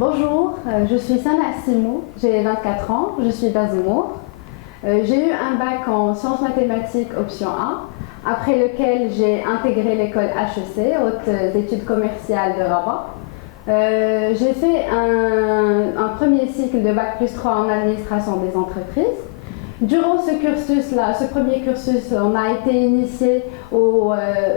Bonjour, je suis Sana Simou, j'ai 24 ans, je suis d'Azemmour. J'ai eu un bac en sciences mathématiques option 1, après lequel j'ai intégré l'école HEC, Hautes études commerciales de Rabat. J'ai fait un premier cycle de bac plus 3 en administration des entreprises. Durant ce cursus-là, ce premier cursus, on a été initié aux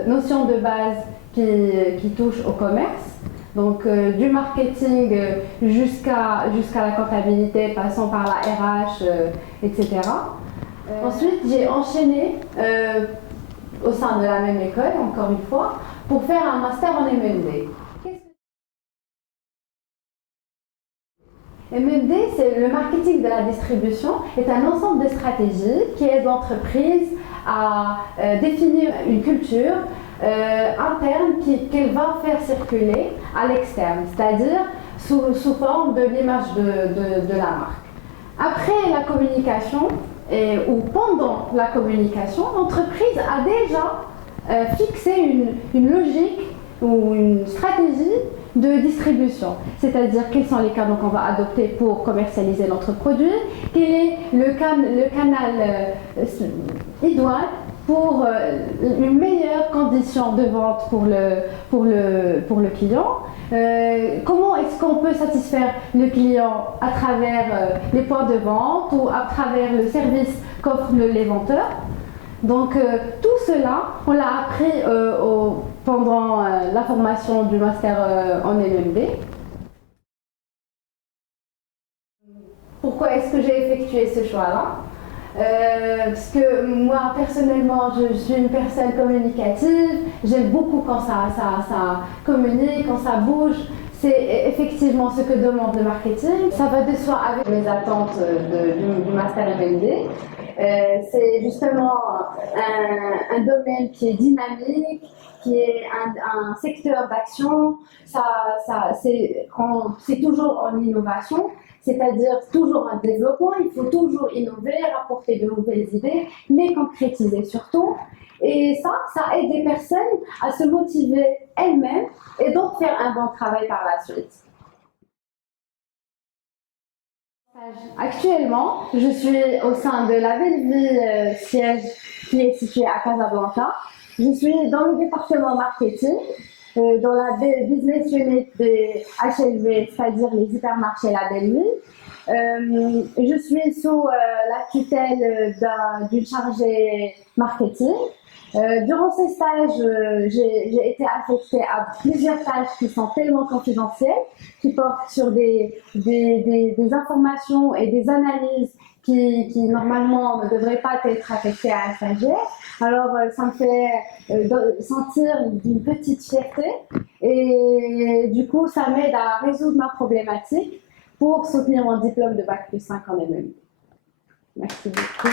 notions de base qui touchent au commerce. Donc du marketing jusqu'à la comptabilité, passant par la RH, etc. Ensuite, j'ai enchaîné au sein de la même école, encore une fois, pour faire un master en MND. MND, c'est le marketing de la distribution, est un ensemble de stratégies qui aident l'entreprise à définir une culture interne qu'elle va faire circuler à l'externe, c'est-à-dire sous forme de l'image de la marque. Après la communication ou pendant la communication, l'entreprise a déjà fixé une logique ou une stratégie de distribution, c'est-à-dire quels sont les canaux qu'on va adopter pour commercialiser notre produit, quel est le canal idoine pour une meilleure condition de vente pour le client. Comment est-ce qu'on peut satisfaire le client à travers les points de vente ou à travers le service qu'offrent les vendeurs. Donc tout cela, on l'a appris pendant la formation du master en LMD. Pourquoi est-ce que j'ai effectué ce choix-là? Parce que moi personnellement je suis une personne communicative, j'aime beaucoup quand ça communique, quand ça bouge. C'est effectivement ce que demande le marketing. Ça va de soi avec mes attentes du master MND. C'est justement un domaine qui est dynamique, qui est un secteur d'action. C'est toujours en innovation. C'est-à-dire toujours un développement, il faut toujours innover, apporter de nouvelles idées, les concrétiser surtout. Et ça aide les personnes à se motiver elles-mêmes et donc faire un bon travail par la suite. Actuellement, je suis au sein de la Belleville siège qui est située à Casablanca. Je suis dans le département marketing. Dans la business unit des HLV, c'est-à-dire les hypermarchés La Belleville. Je suis sous la tutelle d'une chargée marketing. Durant ces stages, j'ai été affectée à plusieurs tâches qui sont tellement confidentielles, qui portent sur des informations et des analyses qui normalement ne devraient pas être affectées à un stagiaire. Alors ça me fait sentir une petite fierté et du coup ça m'aide à résoudre ma problématique pour soutenir mon diplôme de Bac+5 en MMI. Merci beaucoup.